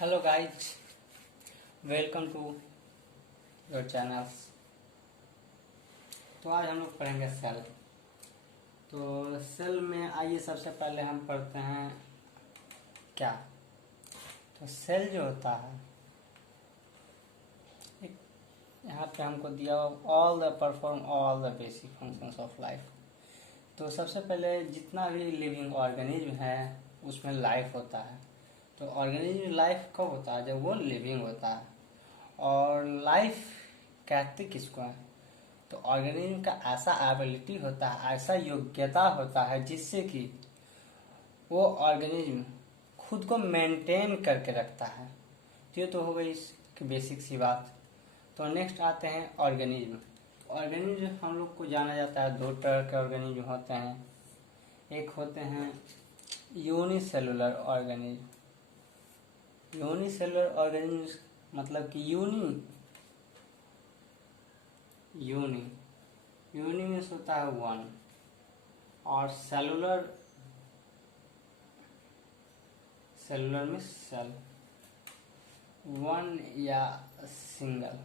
Hello guys, welcome to your channels. तो आज हम लोग पढ़ेंगे सेल। तो सेल में आइए सबसे पहले हम पढ़ते हैं क्या। तो सेल जो होता है, एक यहाँ पे हमको दिया all the perform all the basic functions of life. तो सबसे पहले जितना भी लिविंग ऑर्गेनिज्म है उसमें लाइफ होता है। तो ऑर्गेनिज्म लाइफ कब होता है? जब वो लिविंग होता है। और लाइफ कहते किसको है? तो ऑर्गेनिज्म का ऐसा एबिलिटी होता है, ऐसा योग्यता होता है जिससे कि वो ऑर्गेनिज्म खुद को मेंटेन करके रखता है। तो ये तो हो गई इसकी बेसिक सी बात। तो नेक्स्ट आते हैं ऑर्गेनिज्म। ऑर्गेनिज्म हम लोग को जाना जाता है, दो तरह के ऑर्गेनिज्म होते हैं। एक होते हैं यूनिसेलुलर ऑर्गेनिज्म। यूनिसेलुलर ऑर्गेनिज्म मतलब कि यूनी मीन्स होता है वन, और सेलुलर में सेल, वन या सिंगल।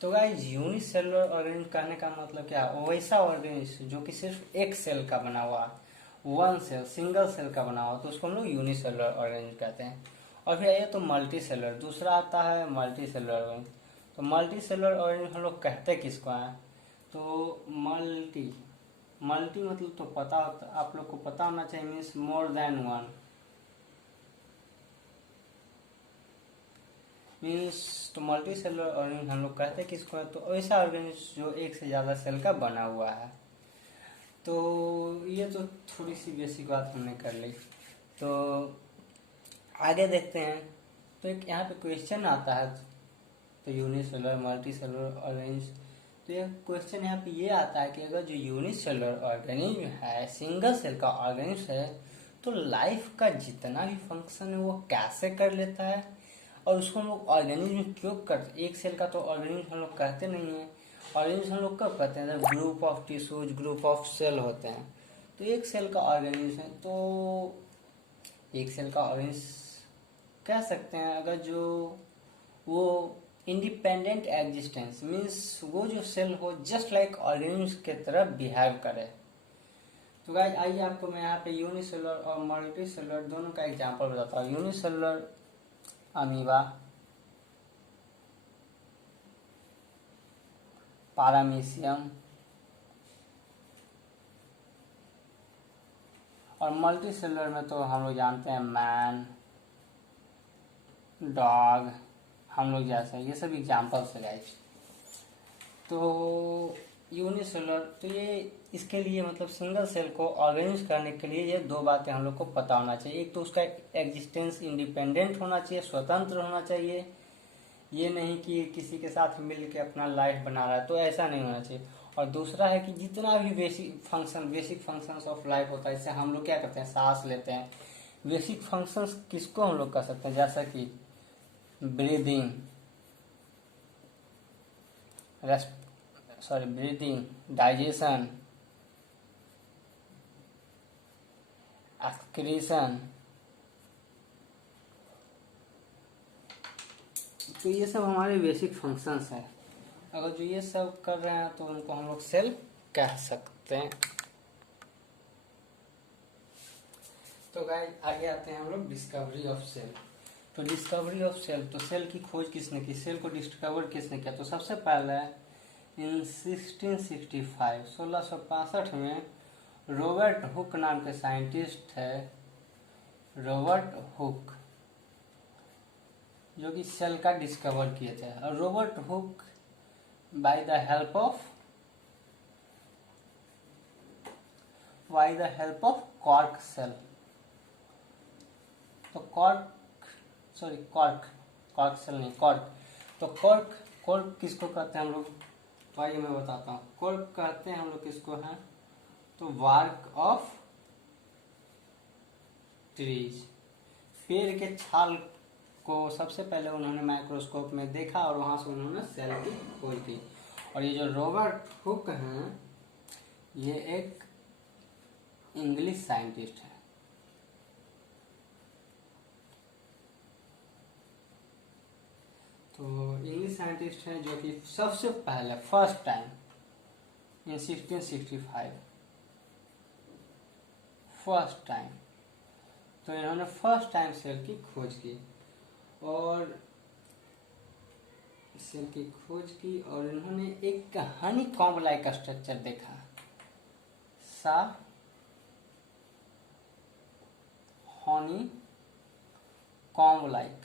तो गाइस यूनिसेलुलर ऑर्गेनिज्म कहने का मतलब क्या है? वैसा ऑर्गेनिज्म जो कि सिर्फ एक सेल का बना हुआ, वन सेल, सिंगल सेल का बना हुआ, तो उसको हम लोग यूनिसेलुलर ऑर्गेनिज्म कहते हैं। और फिर आइए तो मल्टी सेलुलर, दूसरा आता है मल्टी सेलुलर ऑर्गेनिज्म। तो मल्टी सेलुलर ऑर्गेनिज्म हम लोग कहते किसको है? तो मल्टी मतलब तो पता होता, आप लोग को पता होना चाहिए, means more than one. Means तो मल्टी सेलुलर ऑर्गेनिज्म हम लोग कहते हैं किसको है? तो ऐसा ऑर्गेनिज्म जो एक से ज़्यादा सेल का बना हुआ है। तो ये तो थोड़ी सी बेसिक बात हमने कर ली। तो आगे देखते हैं। तो एक यहाँ पे क्वेश्चन आता है, तो यूनिसेलुलर मल्टी सेलुलर ऑर्गेनिज्म। तो ये क्वेश्चन यहाँ पे ये आता है कि अगर जो यूनिसेलुलर ऑर्गेनिज्म है, सिंगल सेल का ऑर्गेनिज्म है, तो लाइफ का जितना भी फंक्शन है वो कैसे कर लेता है, और उसको हम लोग ऑर्गेनिज्म क्यों करते? एक सेल का तो ऑर्गेनिज्म हम लोग कहते नहीं है। ऑर्गेनिज्म हम लोग कब कहते हैं? जब group of tissues, group of cell होते हैं। तो एक सेल का ऑर्गेनिज्म है, तो एक सेल का ऑर्गेनिज्म कह सकते हैं अगर जो वो इंडिपेंडेंट एग्जिस्टेंस, मीन्स वो जो सेल हो जस्ट लाइक ऑर्गेनिज्म के तरह बिहेव करे। तो गाइस आइए आपको मैं यहाँ पे यूनिसेलुलर और मल्टी सेलुलर दोनों का एग्जांपल बताता हूँ। यूनिसेलुलर अमीबा, पारामीशियम, और मल्टी सेलुलर में तो हम लोग जानते हैं मैन, डॉग, हम लोग जैसे, ये सब एग्जांपल्स है गाइस। तो यूनिसेलुलर, तो ये इसके लिए मतलब सिंगल सेल को ऑर्गेनाइज करने के लिए ये दो बातें हम लोग को पता होना चाहिए। एक तो उसका एग्जिस्टेंस इंडिपेंडेंट होना चाहिए, स्वतंत्र होना चाहिए। ये नहीं कि किसी के साथ मिल के अपना लाइफ बना रहा है, तो ऐसा नहीं होना चाहिए। और दूसरा है कि जितना भी बेसिक फंक्शंस ऑफ लाइफ होता है, इससे हम लोग क्या करते हैं? सांस लेते हैं। बेसिक फंक्शंस किसको हम लोग कर सकते हैं? जैसा कि ब्रीदिंग, ब्रीदिंग, डाइजेशन, एक्सक्रीशन। तो ये सब हमारे बेसिक फंक्शंस हैं। अगर जो ये सब कर रहे हैं तो उनको हम लोग सेल कह सकते हैं। तो गाइस आगे आते हैं हम लोग डिस्कवरी ऑफ सेल। तो डिस्कवरी ऑफ सेल, तो सेल की खोज किसने की? सेल को डिस्कवर किसने किया? तो सबसे पहले इन 1665 में रॉबर्ट हुक नाम के साइंटिस्ट है, रॉबर्ट हुक, जो कि सेल का डिस्कवर किए थे। और Robert Hooke by the help of cork cell. तो कॉर्क सेल नहीं, कॉर्क। तो कॉर्क किसको कहते हैं हम लोग? तो आइए मैं बताता हूँ। कॉर्क कहते हैं हम लोग किसको है? तो बार्क ऑफ ट्रीज। पेड़ के छाल को सबसे पहले उन्होंने माइक्रोस्कोप में देखा और वहां से उन्होंने सेल की खोज की। और ये जो रॉबर्ट हुक हैं, ये एक इंग्लिश साइंटिस्ट है। साइंटिस्ट हैं जो कि सबसे पहले first time in 1665 first time, तो इन्होंने फर्स्ट टाइम सेल की खोज की और सेल की खोज की और इन्होंने एक हनी कॉम्ब लाइक स्ट्रक्चर देखा। Honey comb like,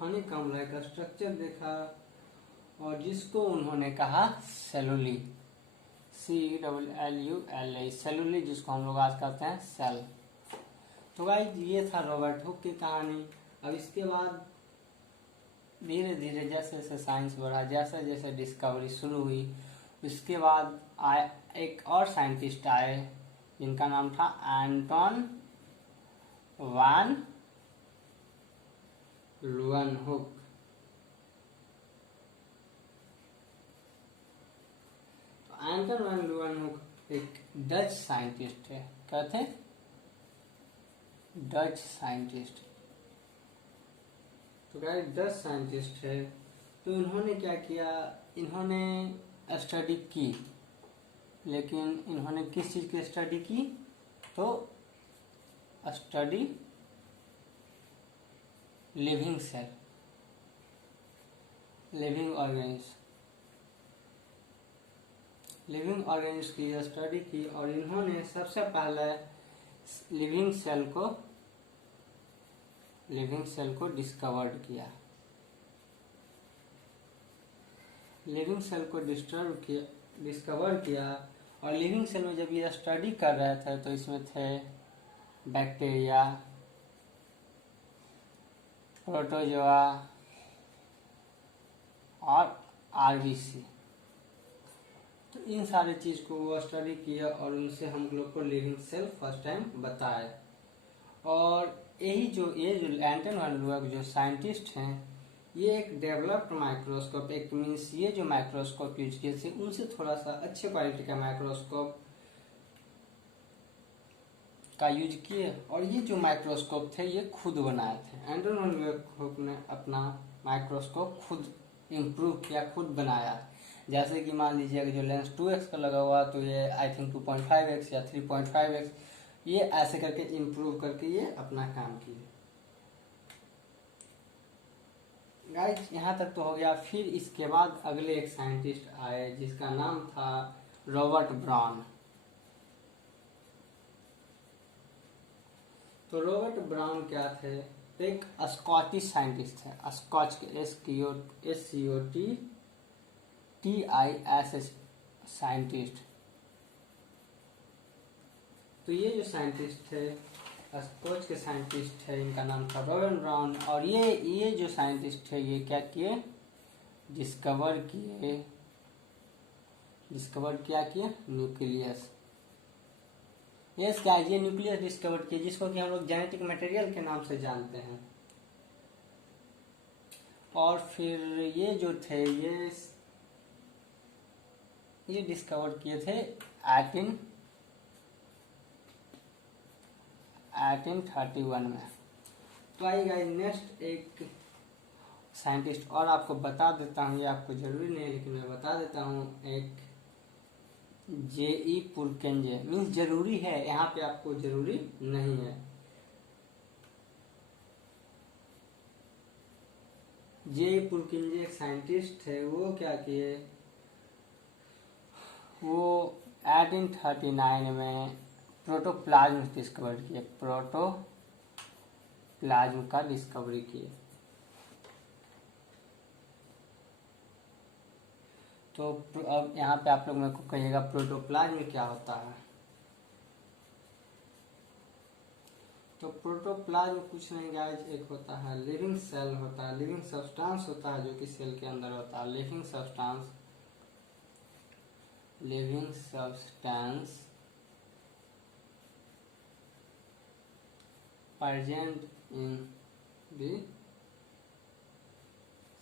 Honey comb like structure देखा और जिसको उन्होंने कहा सेलुली, CELLULI, सेलुली, जिसको हम लोग आज कहते हैं सेल। तो गाइस ये था रॉबर्ट हुक की कहानी। अब इसके बाद धीरे धीरे जैसे जैसे साइंस बढ़ा, जैसे जैसे डिस्कवरी शुरू हुई, उसके बाद एक और साइंटिस्ट आए जिनका नाम था एंटन वैन लीeuwenhoek। तो एंटन वैन लीeuwenhoek एक डच साइंटिस्ट थे, क्या थे? Dutch scientist. तो गाइस डच साइंटिस्ट है, तो इन्होंने क्या किया, इन्होंने स्टडी की, लेकिन इन्होंने किस चीज़ की स्टडी की? तो study living cell, living organism, living organism की स्टडी की और इन्होंने सबसे पहले लिविंग सेल को डिस्कवर्ड किया। लिविंग सेल को डिस्कवर किया और लिविंग सेल में जब ये स्टडी कर रहे थे तो इसमें थे बैक्टीरिया, प्रोटोजोआ और आरबीसी। तो इन सारी चीज को वो स्टडी किया और उनसे हम लोग को लिविंग सेल फर्स्ट टाइम बताए। और ये जो एंटन वैन लीeuwenhoek जो साइंटिस्ट हैं, ये एक डेवलप्ड माइक्रोस्कोप, एक मीन्स ये जो माइक्रोस्कोप यूज किए थे उनसे थोड़ा सा अच्छे क्वालिटी का माइक्रोस्कोप का यूज किए और ये जो माइक्रोस्कोप थे ये खुद बनाए थे। एंटन वैन लीeuwenhoek ने अपना माइक्रोस्कोप खुद इम्प्रूव किया, खुद बनाया। जैसे कि मान लीजिए जो लेंस 2x का लगा हुआ तो ये आई थिंक 2.5x या 3.5x, ये ऐसे करके इम्प्रूव करके ये अपना काम किए। गाइस यहाँ तक तो हो गया। फिर इसके बाद अगले एक साइंटिस्ट आए जिसका नाम था रॉबर्ट ब्राउन। तो रॉबर्ट ब्राउन क्या थे? एक स्कॉटिश साइंटिस्ट थे, स्कॉच के SCOTTIS साइंटिस्ट। तो ये जो साइंटिस्ट थे स्कॉच के साइंटिस्ट थे, इनका नाम था रॉबर्ट ब्राउन। और ये जो साइंटिस्ट थे ये क्या किए? डिस्कवर क्या किए? न्यूक्लियस। यस गाइस, ये न्यूक्लियस डिस्कवर किए, जिसको कि हम लोग जेनेटिक मटेरियल के नाम से जानते हैं। और फिर ये जो थे ये डिस्कवर किए थे 1831 में। तो आइए गाइस नेक्स्ट एक साइंटिस्ट और आपको बता देता हूँ, ये आपको जरूरी नहीं है लेकिन मैं बता देता हूँ। एक J.E. पुरकेंजे, मीन्स जरूरी है, यहाँ पे आपको जरूरी नहीं है। J.E. पुरकेंजे एक साइंटिस्ट थे, वो क्या किए, वो 1839 में प्रोटोप्लाज्म डिस्कवर किए, प्रोटोप्लाज्म का डिस्कवरी किए। तो अब यहाँ पे आप लोग मेरे को कहिएगा प्रोटोप्लाज्म क्या होता है। तो प्रोटोप्लाज्म कुछ नहीं गाइस, एक होता है लिविंग सेल होता है, लिविंग सब्सटेंस होता है जो कि सेल के अंदर होता है। Living substance present in the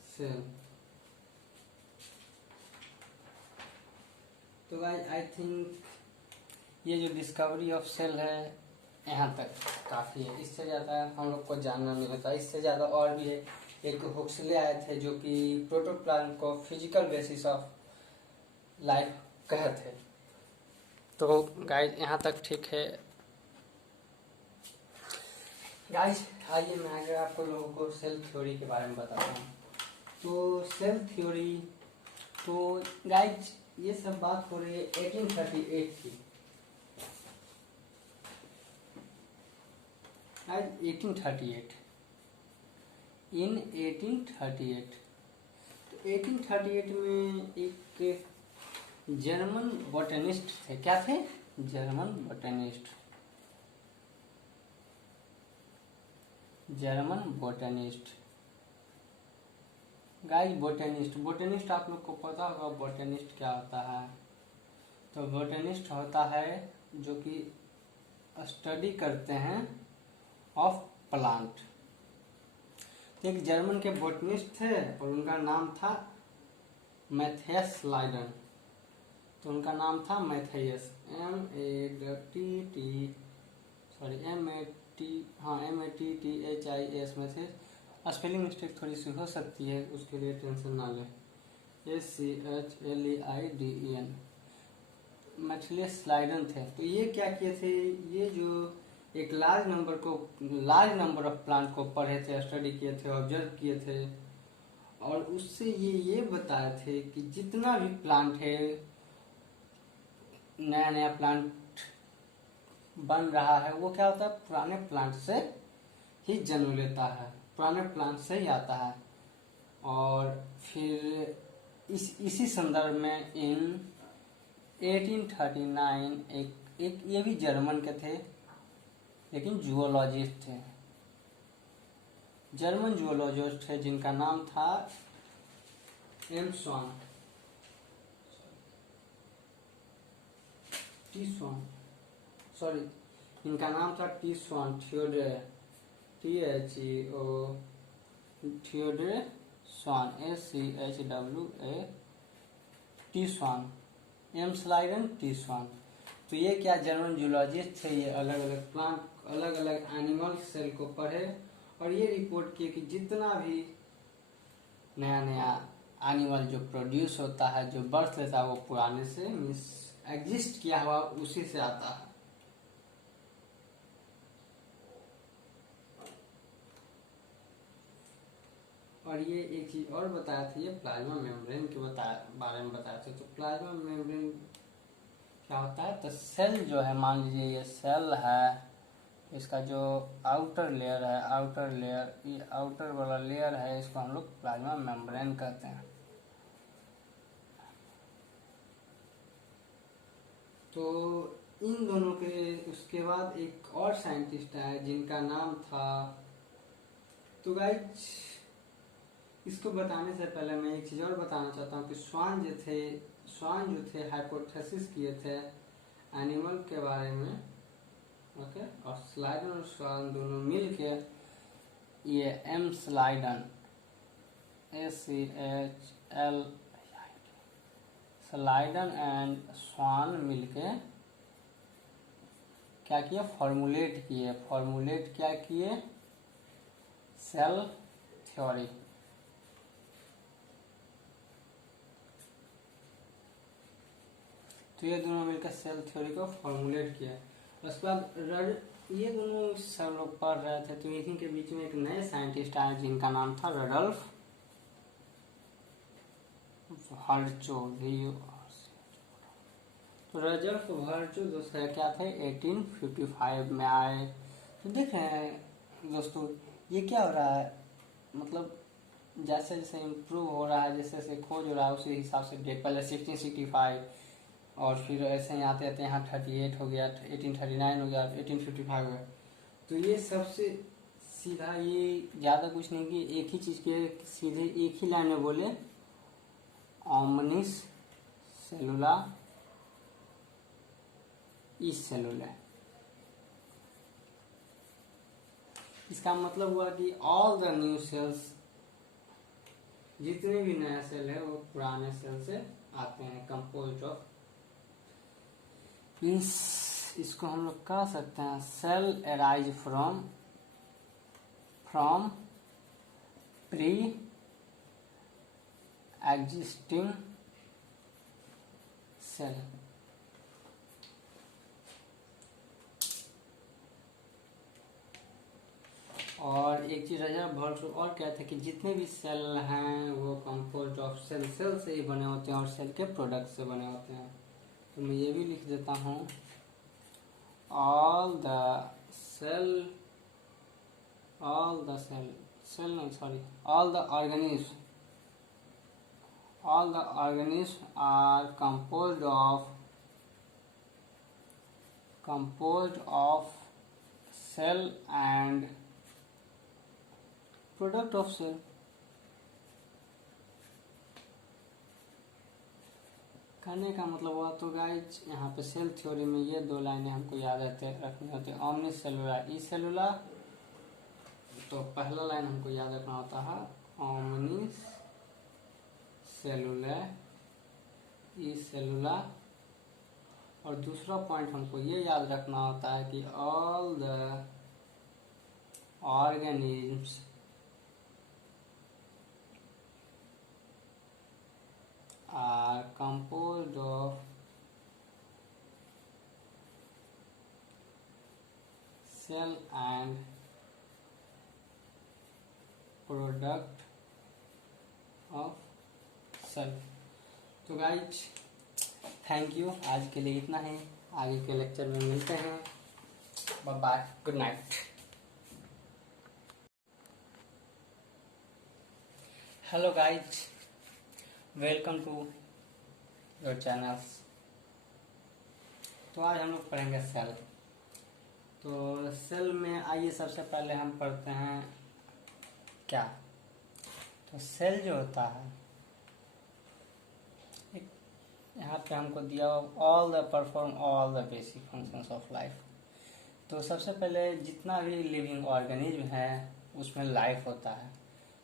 cell। तो गाइस आई थिंक ये जो डिस्कवरी ऑफ सेल है यहाँ तक काफ़ी है, इससे ज़्यादा हम लोग को जानना नहीं होता। इससे ज़्यादा और भी है। एक हुक्सले आए थे जो कि प्रोटोप्लाज्म को फिजिकल बेसिस ऑफ लाइफ कहते थे। तो गाइस यहाँ तक ठीक है। गाइस आइए मैं आगे आपको लोगों को सेल थ्योरी के बारे में बताता हूँ। तो सेल थ्योरी, तो गाइस ये सब बात हो रही है 1838 की। 1838 इन 1838, तो 1838 में एक जर्मन बॉटनिस्ट थे। क्या थे? German botanist. German botanist guys, botanist आप लोग को पता होगा बोटेनिस्ट क्या होता है। तो बोटेनिस्ट होता है जो कि स्टडी करते हैं ऑफ प्लांट। तो एक जर्मन के बोटनिस्ट थे और उनका नाम था मैथियस लाइडन। तो उनका नाम था Matthias, MATTHIS। Matthias, spelling mistake थोड़ी सी हो सकती है, उसके लिए टेंशन ना लें। SCHLEIDEN, मैथियस लाइडन थे। तो ये क्या किए थे, ये जो एक लार्ज नंबर ऑफ प्लांट को पढ़े थे, स्टडी किए थे, ऑब्जर्व किए थे, और उससे ये बताए थे कि जितना भी प्लांट है, नया नया प्लांट बन रहा है, वो क्या होता है, पुराने प्लांट से ही जन्म लेता है, पुराने प्लांट से ही आता है। और फिर इसी संदर्भ में इन 1839 एक ये भी जर्मन के थे, लेकिन जूलॉजिस्ट थे, जर्मन जूलॉजिस्ट थे, जिनका नाम था टी स्वान, इनका नाम था टी स्वान, थियोडोर, थियोडोर स्वान, SCHWA, टी स्वान, एम्सलाइडन टी स्वान। तो ये क्या जर्मन जूलॉजिस्ट थे, ये अलग अलग प्लांट, अलग अलग एनिमल सेल को पढ़े और ये रिपोर्ट किए कि जितना भी नया नया एनिमल जो प्रोड्यूस होता है, जो बर्थ लेता है, वो पुराने से मीन्स एग्जिस्ट किया हुआ उसी से आता है। और ये एक चीज और बताया था, ये प्लाज्मा मेम्ब्रेन के बारे में बताया था। तो प्लाज्मा मेम्ब्रेन क्या होता है, तो सेल जो है, मान लीजिए ये सेल है, इसका जो आउटर लेयर है, ये आउटर वाला लेयर है, इसको हम लोग प्लाज्मा मेम्ब्रेन कहते हैं। तो इन दोनों के उसके बाद एक और साइंटिस्ट आए जिनका नाम था, तो गाइस इसको बताने से पहले मैं एक चीज और बताना चाहता हूँ कि स्वान जो थे हाइपोथेसिस किए थे एनिमल के बारे में, ओके। और स्लाइडन और स्वान दोनों मिल के ये एम्सलाइडन, SCHL, स्लाइडन एंड स्वान मिलके क्या किए, फॉर्मुलेट क्या किए, सेल थ्योरी। तो ये दोनों मिलकर सेल थ्योरी को फॉर्मुलेट किया। उसके बाद ये दोनों सब लोग पढ़ रहे थे, तो इन्हीं के बीच में एक नए साइंटिस्ट आए जिनका नाम था रडल्फ वर्चो। तो रडल्फ वर्चो दोस्तों क्या थे, 1855 में आए। तो देख रहे हैं दोस्तों, ये क्या हो रहा है, मतलब जैसे जैसे इम्प्रूव हो रहा है, जैसे जैसे खोज हो रहा है, उसी हिसाब से डेट, पहले 1665 और फिर ऐसे ही आते आते यहाँ 38 हो गया, 1839 हो गया, 1855 हो गया। तो ये सबसे सीधा, ये ज़्यादा कुछ नहीं कि एक ही चीज़ के सीधे एक ही लाइन में बोले, ओमनिस सेलुला इस सेलुला। इसका मतलब हुआ कि ऑल द न्यू सेल्स, जितने भी नया सेल है वो पुराने सेल से आते हैं, कंपोज्ड ऑफ मीन्स इसको हम लोग कह सकते हैं cell arise from pre existing cell. और एक चीज राजा भॉल्ट और कहते हैं कि जितने भी सेल हैं वो कंपोज्ड ऑफ सेल से ही बने होते हैं और सेल के प्रोडक्ट से बने होते हैं। तो मैं ये भी लिख देता हूँ all the cell all the organisms are composed of cell and product of cell। कहने का मतलब हुआ तो गाइज यहाँ पे सेल थ्योरी में ये दो लाइनें हमको याद रखनी होती है, ओमनी सेलुलर ई सेलुलर। तो पहला लाइन हमको याद रखना होता है ओमनी सेलुलर ई सेलुलर, और दूसरा पॉइंट हमको ये याद रखना होता है कि all the organisms are composed of cell and product of cell। तो गाइज थैंक यू, आज के लिए इतना ही, आगे के लेक्चर में मिलते हैं, bye bye, good night. Hello guys, welcome to your channels. तो आज हम लोग पढ़ेंगे सेल। तो सेल में आइए सबसे पहले हम पढ़ते हैं क्या। तो सेल जो होता है, यहाँ पे हमको दिया all the perform all the basic functions of life. तो सबसे पहले जितना भी लिविंग ऑर्गेनिज्म है उसमें लाइफ होता है।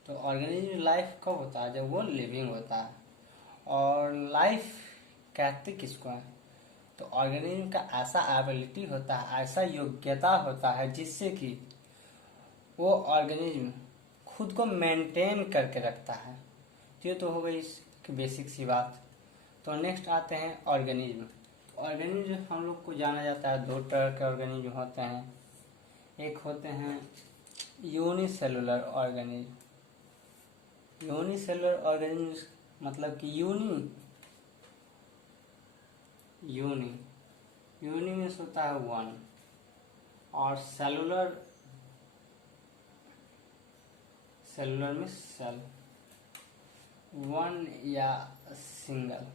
तो ऑर्गेनिज्म लाइफ कब होता है? जब वो लिविंग होता है। और लाइफ कहते किसको है? तो ऑर्गेनिज्म का ऐसा एबिलिटी होता है, ऐसा योग्यता होता है जिससे कि वो ऑर्गेनिज्म खुद को मेंटेन करके रखता है। तो ये तो हो गई इसकी बेसिक सी बात। तो नेक्स्ट आते हैं ऑर्गेनिज्म। ऑर्गेनिज्म हम लोग को जाना जाता है, दो तरह के ऑर्गेनिज्म होते हैं। एक होते हैं यूनिसेलुलर ऑर्गेनिज्म। यूनिसेलुलर ऑर्गेनिज्म मतलब कि यूनी मीन्स होता है वन, और सेलुलर मीन्स सेल, वन या सिंगल।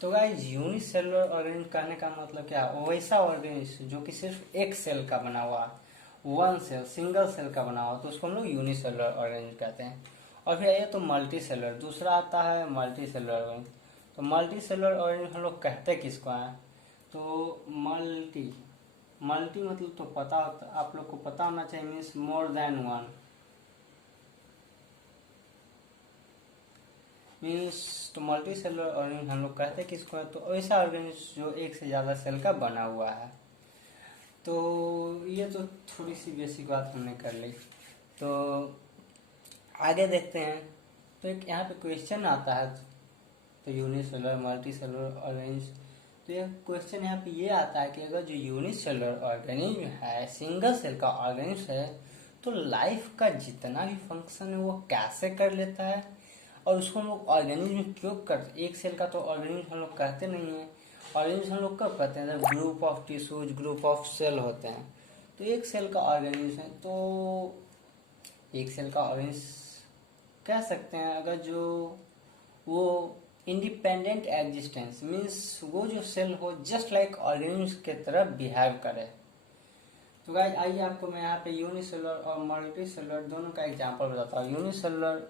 तो गाइस यूनिसेलुलर ऑर्गेनिज्म कहने का मतलब क्या है? वैसा ऑर्गेनिज्म जो कि सिर्फ एक सेल का बना हुआ, वन सेल, सिंगल सेल का बना हुआ, तो उसको हम लोग यूनिसेलुलर ऑर्गेनिज्म कहते हैं। और फिर आइए तो मल्टी सेलुलर, दूसरा आता है मल्टी सेलुलर ऑर्गेनिज्म। तो मल्टी सेलुलर ऑर्गेनिज्म हम लोग कहते किसको है? तो मल्टी मतलब तो पता होता, आप लोग को पता होना चाहिए, means more than one, means तो मल्टी सेलुलर ऑर्गेनिज्म हम लोग कहते किसको है? तो ऐसा ऑर्गेनिज्म जो एक से ज़्यादा सेल का बना हुआ है। तो ये तो थोड़ी सी बेसिक बात हमने कर ली। तो आगे देखते हैं। तो एक यहाँ पे क्वेश्चन आता है, तो यूनिसेलुलर मल्टी सेलुलर ऑर्गेनिज्म, तो ये क्वेश्चन यहाँ पे ये आता है कि अगर जो यूनिसेलुलर ऑर्गेनिज्म है, सिंगल सेल का ऑर्गेनिज्म है, तो लाइफ का जितना भी फंक्शन है वो कैसे कर लेता है, और उसको हम लोग ऑर्गेनिज्म क्यों करते? एक सेल का तो ऑर्गेनिज्म हम लोग कहते नहीं है। ऑर्गेनिज्म हम लोग कब कहते हैं? जब group of tissues, group of cell होते हैं। तो एक सेल का ऑर्गेनिज्म है, तो एक सेल का ऑर्गेनिज्म कह सकते हैं अगर जो वो इंडिपेंडेंट एग्जिस्टेंस, मीन्स वो जो सेल हो जस्ट लाइक ऑर्गेनिज्म के तरह बिहेव करे। तो गाइस आइए आपको मैं यहाँ पे यूनिसेलुलर और मल्टी सेलुलर दोनों का एग्जांपल बताता हूँ। यूनिसेलुलर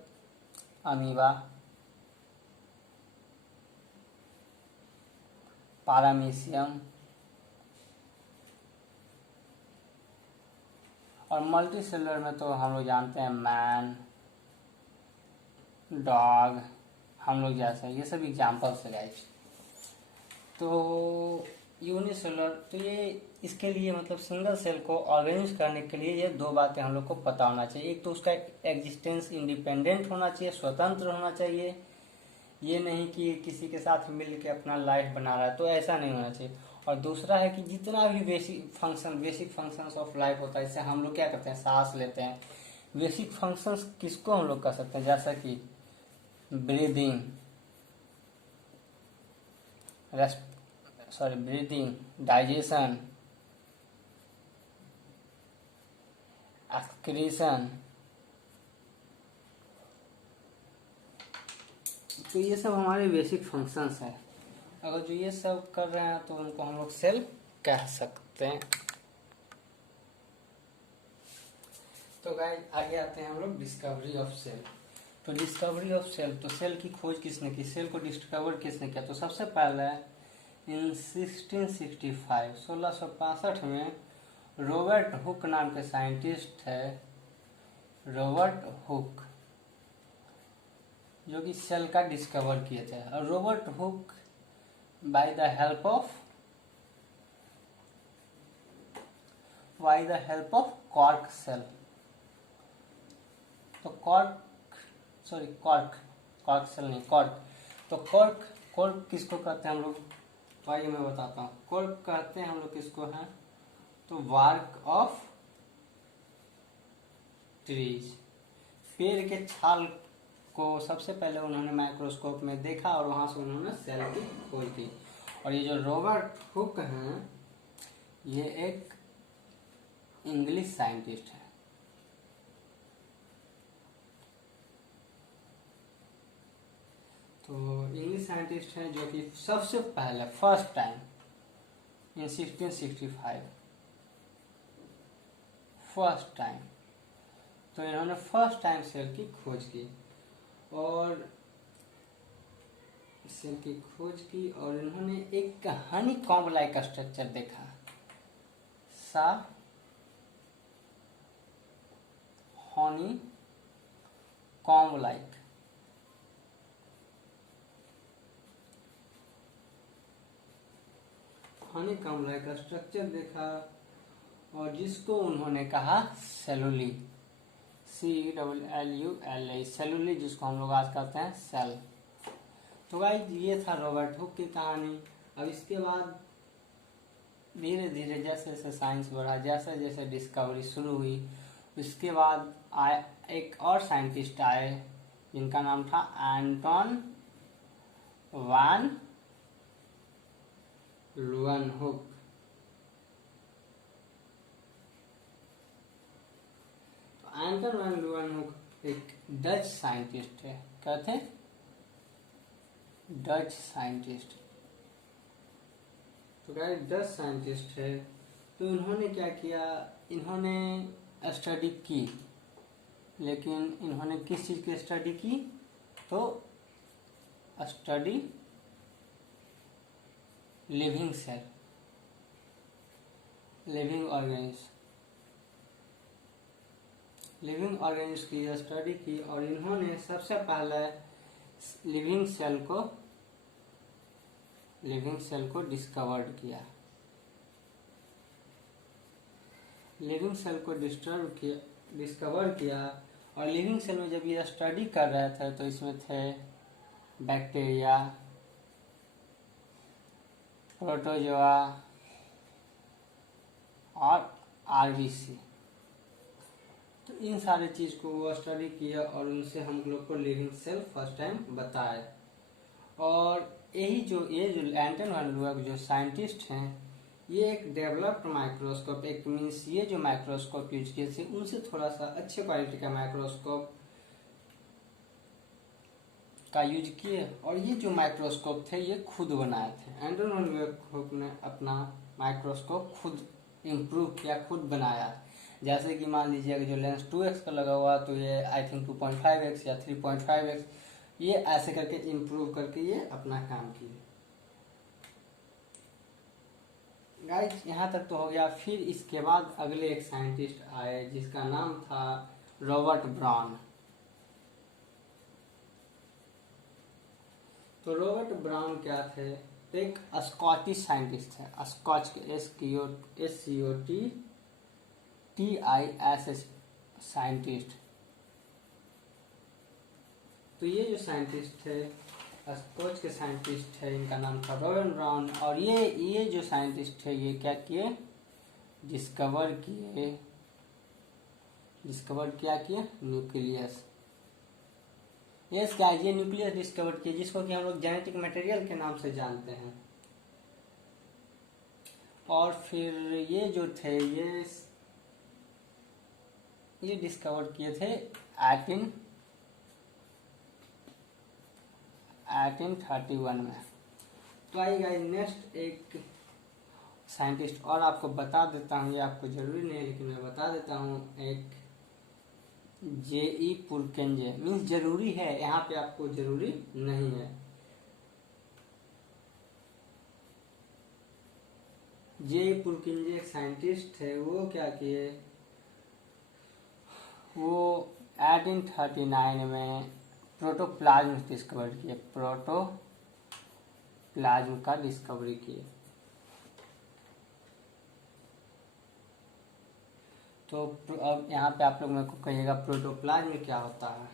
अमीबा, पारामीशियम, और मल्टी सेलुलर में तो हम लोग जानते हैं मैन, डॉग, हम लोग जैसा, ये सब एग्जाम्पल्स है गाइस। तो यूनिसेलुलर, तो ये इसके लिए मतलब सिंगल सेल को ऑर्गेनाइज करने के लिए ये दो बातें हम लोग को पता होना चाहिए। एक तो उसका एग्जिस्टेंस इंडिपेंडेंट होना चाहिए, स्वतंत्र होना चाहिए। ये नहीं कि किसी के साथ मिल के अपना लाइफ बना रहा है, तो ऐसा नहीं होना चाहिए। और दूसरा है कि जितना भी बेसिक फंक्शंस ऑफ लाइफ होता है, इससे हम लोग क्या करते हैं, सांस लेते हैं। बेसिक फंक्शंस किसको हम लोग कर सकते हैं, जैसा कि ब्रीदिंग, ब्रीदिंग, डाइजेशन, एक्सक्रीशन, तो ये सब हमारे बेसिक फंक्शंस हैं। अगर जो ये सब कर रहे हैं तो उनको हम लोग सेल कह सकते हैं। तो गाइस आगे आते हैं हम लोग डिस्कवरी ऑफ सेल। तो डिस्कवरी ऑफ सेल, तो सेल की खोज किसने की, सेल को डिस्कवर किसने किया, तो सबसे पहले इन 1665 में रॉबर्ट हुक नाम के साइंटिस्ट है, रॉबर्ट हुक, जो कि सेल का डिस्कवर किए थे। और Robert Hooke by the help of cork cell, तो कॉर्क सेल नहीं, कॉर्क। तो कॉर्क किसको कहते हैं हम लोग, तो आइए मैं बताता हूँ। कॉर्क कहते हैं हम लोग किसको हैं, तो बार्क ऑफ ट्रीज, पेड़ के छाल को सबसे पहले उन्होंने माइक्रोस्कोप में देखा और वहां से उन्होंने सेल की खोज की। और ये जो रॉबर्ट हुक हैं, ये एक इंग्लिश साइंटिस्ट है। तो इंग्लिश साइंटिस्ट हैं जो कि सबसे पहले first time in 1665 first time, तो इन्होंने फर्स्ट टाइम सेल की खोज की और इन्होंने एक हनी कॉम्ब लाइक स्ट्रक्चर देखा, Honey comb like, Honey comb like structure देखा और जिसको उन्होंने कहा सेलुली, CELLULI, सेलुली, जिसको हम लोग आज कहते हैं सेल। तो गाइस ये था रॉबर्ट हुक की कहानी। अब इसके बाद धीरे धीरे जैसे जैसे साइंस बढ़ा, जैसे जैसे डिस्कवरी शुरू हुई, उसके बाद एक और साइंटिस्ट आए जिनका नाम था एंटन वैन लुअनहुक। एंटन वैन लुअनहुक एक डच साइंटिस्ट है, क्या थे, डच साइंटिस्ट। तो गाइस डच साइंटिस्ट है, तो इन्होंने क्या किया, इन्होंने स्टडी की, लेकिन इन्होंने किस चीज की स्टडी की, तो study living cell, living organism की स्टडी की और इन्होंने सबसे पहले लिविंग सेल को डिस्कवर्ड किया, लिविंग सेल को डिस्कवर किया। और लिविंग सेल में जब ये स्टडी कर रहे थे तो इसमें थे बैक्टीरिया, प्रोटोजोआ और आरबीसी, तो इन सारे चीज को वो स्टडी किया और उनसे हम लोग को लिविंग सेल फर्स्ट टाइम बताए। और ये जो एंटन वैन लुअनहुक जो साइंटिस्ट हैं, ये एक डेवलप्ड माइक्रोस्कोप, एक मीन्स ये जो माइक्रोस्कोप यूज किए थे उनसे थोड़ा सा अच्छे क्वालिटी का माइक्रोस्कोप का यूज किए। और ये जो माइक्रोस्कोप थे ये खुद बनाए थे, एंटन वैन लुअनहुक ने अपना माइक्रोस्कोप खुद इम्प्रूव किया, खुद बनाया। जैसे कि मान लीजिए जो लेंस 2x का लगा हुआ तो ये आई थिंक 2.5x या 3.5x, ये ऐसे करके इम्प्रूव करके ये अपना काम किए। गाइस यहाँ तक तो हो गया। फिर इसके बाद अगले एक साइंटिस्ट आए जिसका नाम था रॉबर्ट ब्राउन। तो रॉबर्ट ब्राउन क्या थे, तो एक स्कॉटिश साइंटिस्ट है, स्कॉच के SCOTTISH साइंटिस्ट। तो ये जो साइंटिस्ट थे, स्कॉच के साइंटिस्ट है, इनका नाम था रॉबिन ब्राउन। और ये जो साइंटिस्ट है ये क्या किए, डिस्कवर क्या किए, न्यूक्लियस। यस गाइस, ये न्यूक्लियस डिस्कवर किए, जिसको कि हम लोग जेनेटिक मटेरियल के नाम से जानते हैं। और फिर ये जो थे ये डिस्कवर किए थे 1831 में। तो आइए गाइस, नेक्स्ट एक साइंटिस्ट और आपको बता देता हूँ, ये आपको जरूरी नहीं है लेकिन मैं बता देता हूँ। एक J.E. पुरकेंजे, मीन्स जरूरी है, यहाँ पे आपको जरूरी नहीं है। J.E. पुरकेंजे एक साइंटिस्ट है, वो क्या किए, वो 1839 में प्रोटोप्लाज्म डिस्कवर किए, प्रोटोप्लाज्म का डिस्कवरी किए। तो अब यहाँ पे आप लोग मेरे को कहिएगा प्रोटोप्लाज्म क्या होता है।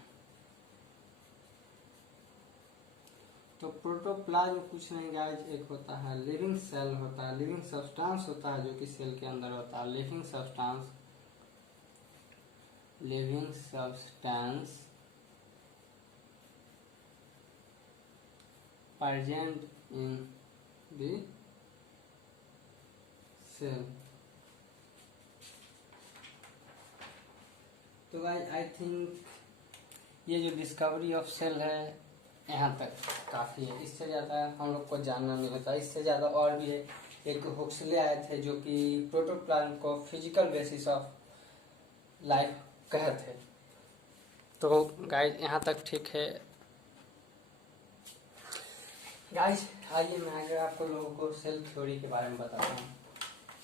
तो प्रोटोप्लाज्म कुछ नहीं गाइस, एक होता है लिविंग सेल होता है, लिविंग सब्सटेंस होता है जो कि सेल के अंदर होता है। Living substance present in the cell. तो गाइस आई थिंक ये जो डिस्कवरी ऑफ सेल है यहाँ तक काफ़ी है, इससे ज़्यादा हम लोग को जानना नहीं होता। इससे ज़्यादा और भी है, एक हुक्सले आए थे जो कि प्रोटोप्लाज्म को फिजिकल बेसिस ऑफ लाइफ कहे थे। तो गाइस यहाँ तक ठीक है। गाइस आइए मैं अगर आपको लोगों को सेल थ्योरी के बारे में बताता हूँ।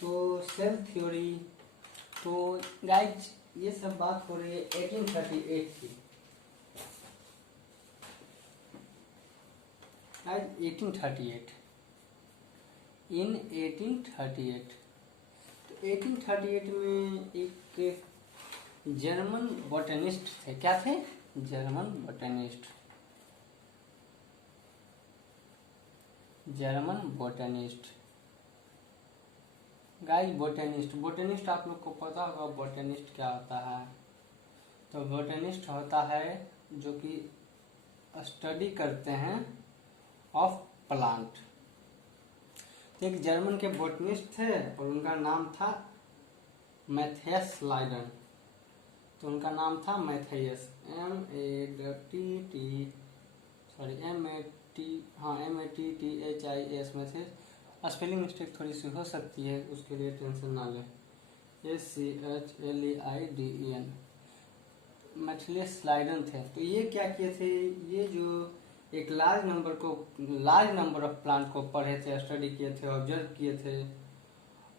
तो सेल थ्योरी, तो गाइस ये सब बात हो रही है 1838 की। 1838 इन 1838, तो 1838 में एक जर्मन बोटेनिस्ट थे। क्या थे? German botanist guys. बोटेनिस्ट आप लोग को पता होगा बोटेनिस्ट क्या होता है। तो बोटेनिस्ट होता है जो कि स्टडी करते हैं ऑफ प्लांट। एक जर्मन के बोटनिस्ट थे और उनका नाम था मैथियस लाइडन। तो उनका नाम था Matthias, MATTHIS। Matthias, spelling mistake थोड़ी सी हो सकती है, उसके लिए टेंशन ना लें। SCHLEIDEN, मैथियस लाइडन थे। तो ये क्या किए थे, ये जो एक लार्ज नंबर ऑफ प्लांट को पढ़े थे, स्टडी किए थे, ऑब्जर्व किए थे,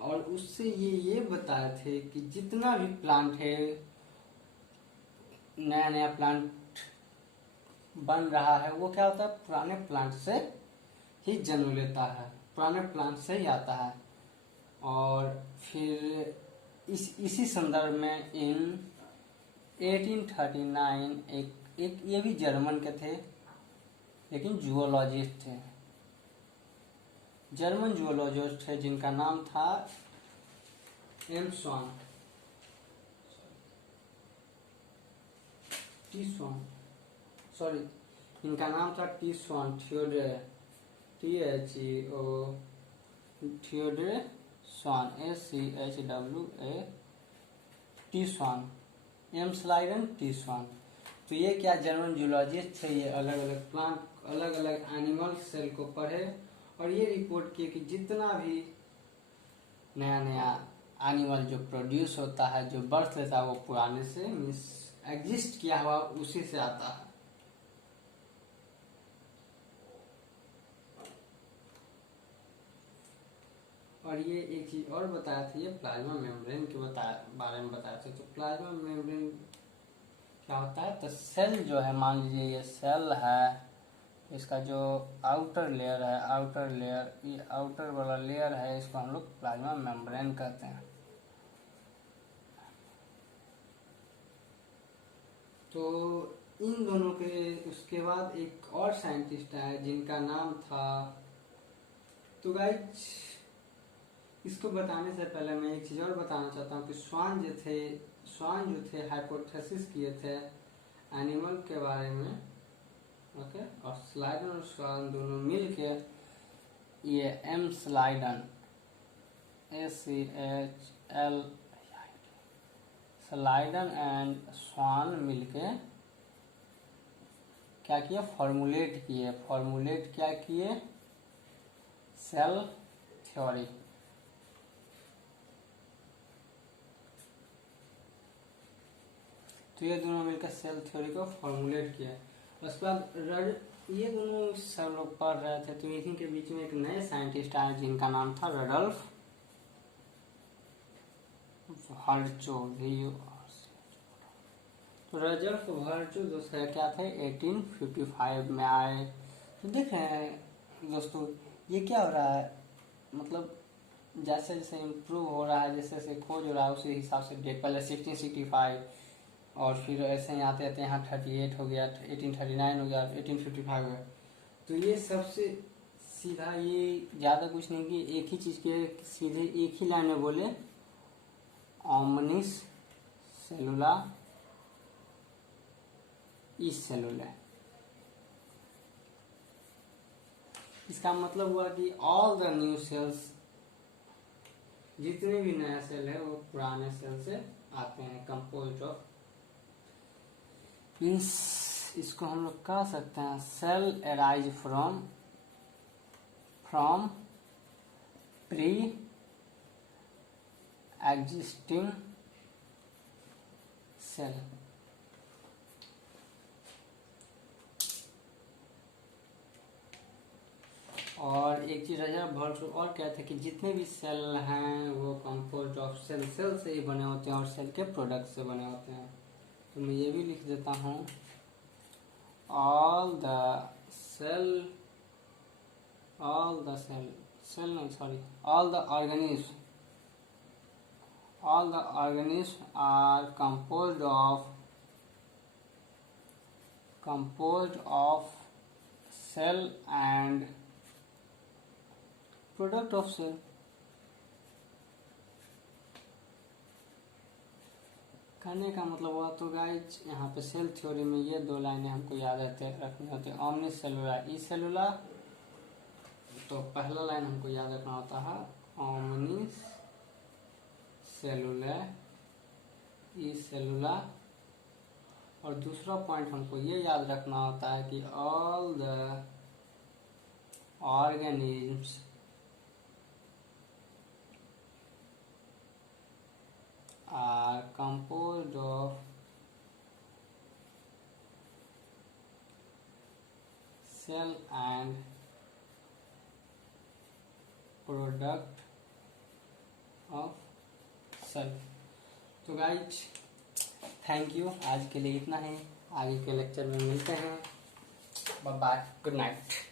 और उससे ये बताए थे कि जितना भी प्लांट है, नया प्लांट बन रहा है, वो क्या होता है, पुराने प्लांट से ही जन्म लेता है, पुराने प्लांट से ही आता है। और फिर इसी संदर्भ में इन 1839 एक ये भी जर्मन के थे लेकिन जूलॉजिस्ट थे, जर्मन जूलॉजिस्ट थे, जिनका नाम था इनका नाम था टी स्वान, थियोडोर स्वान, टी स्वान, एम्सलाइडन टी स्वान। तो ये क्या जर्मन जूलॉजिस्ट थे, ये अलग अलग प्लांट, अलग अलग एनिमल सेल को पढ़े और ये रिपोर्ट किए कि जितना भी नया एनिमल जो प्रोड्यूस होता है, जो बर्थ लेता है, वो पुराने से मीन्स एग्जिस्ट किया हुआ उसी से आता है। और ये एक चीज और बताया था, ये प्लाज्मा मेम्ब्रेन के बारे में बताया था। तो प्लाज्मा मेम्ब्रेन क्या होता है, तो सेल जो है, मान लीजिए ये सेल है, इसका जो आउटर लेयर है, ये आउटर वाला लेयर है, इसको हम लोग प्लाज्मा मेम्ब्रेन कहते हैं। तो इन दोनों के उसके बाद एक और साइंटिस्ट है जिनका नाम था, तो गाइस इसको बताने से पहले मैं एक चीज़ और बताना चाहता हूँ कि स्वान जो थे हाइपोथेसिस किए थे एनिमल के बारे में, ओके, और स्लाइडन और स्वान दोनों मिल के ये M Schleiden SCHL Schleiden and Schwann मिलके क्या किया, फॉर्मुलेट क्या किए, सेल थ्योरी। तो ये दोनों मिलकर सेल थ्योरी को फॉर्मुलेट किया। उसके बाद ये दोनों सब लोग पढ़ रहे थे, तो इन्हीं के बीच में एक नए साइंटिस्ट आए जिनका नाम था रडल्फ वर्चो। तो रडल्फ वर्चो दोस्तों क्या थे, 1855 में आए। तो देख रहे हैं दोस्तों ये क्या हो रहा है, मतलब जैसे जैसे इम्प्रूव हो रहा है, जैसे जैसे खोज हो रहा है, उसी हिसाब से डेट पहले 1665 और फिर ऐसे ही आते आते यहाँ 38 हो गया, 1839 हो गया, 1855 हो गया। तो ये सबसे सीधा, ये ज़्यादा कुछ नहीं कि एक ही चीज़ के सीधे एक ही लाइन में बोले, ओमनिस सेलुला इस सेलुला। इसका मतलब हुआ कि ऑल द न्यू सेल्स, जितने भी नया सेल है वो पुराने सेल से आते हैं, कंपोज्ड ऑफ, मीन्स इसको हम लोग कह सकते हैं cell arise from pre existing cell. और एक चीज और कहते हैं कि जितने भी सेल हैं वो कंपोज्ड ऑफ सेल से ही बने होते हैं और सेल के प्रोडक्ट से बने होते हैं। तो मैं ये भी लिख देता हूँ, all the organisms are composed of cell and product of cell। कहने का मतलब हुआ, तो गाइज यहाँ पे सेल थ्योरी में ये दो लाइनें हमको याद रखनी होती है, ओमनिस सेलुला ई सेलुला। तो पहला लाइन हमको याद रखना होता है ओमनिस सेलुला ई सेलुला, और दूसरा पॉइंट हमको ये याद रखना होता है कि all the organisms are composed of cell and product of cell। तो गाइज थैंक यू, आज के लिए इतना ही, आगे के लेक्चर में मिलते हैं, बाय बाय, गुड नाइट।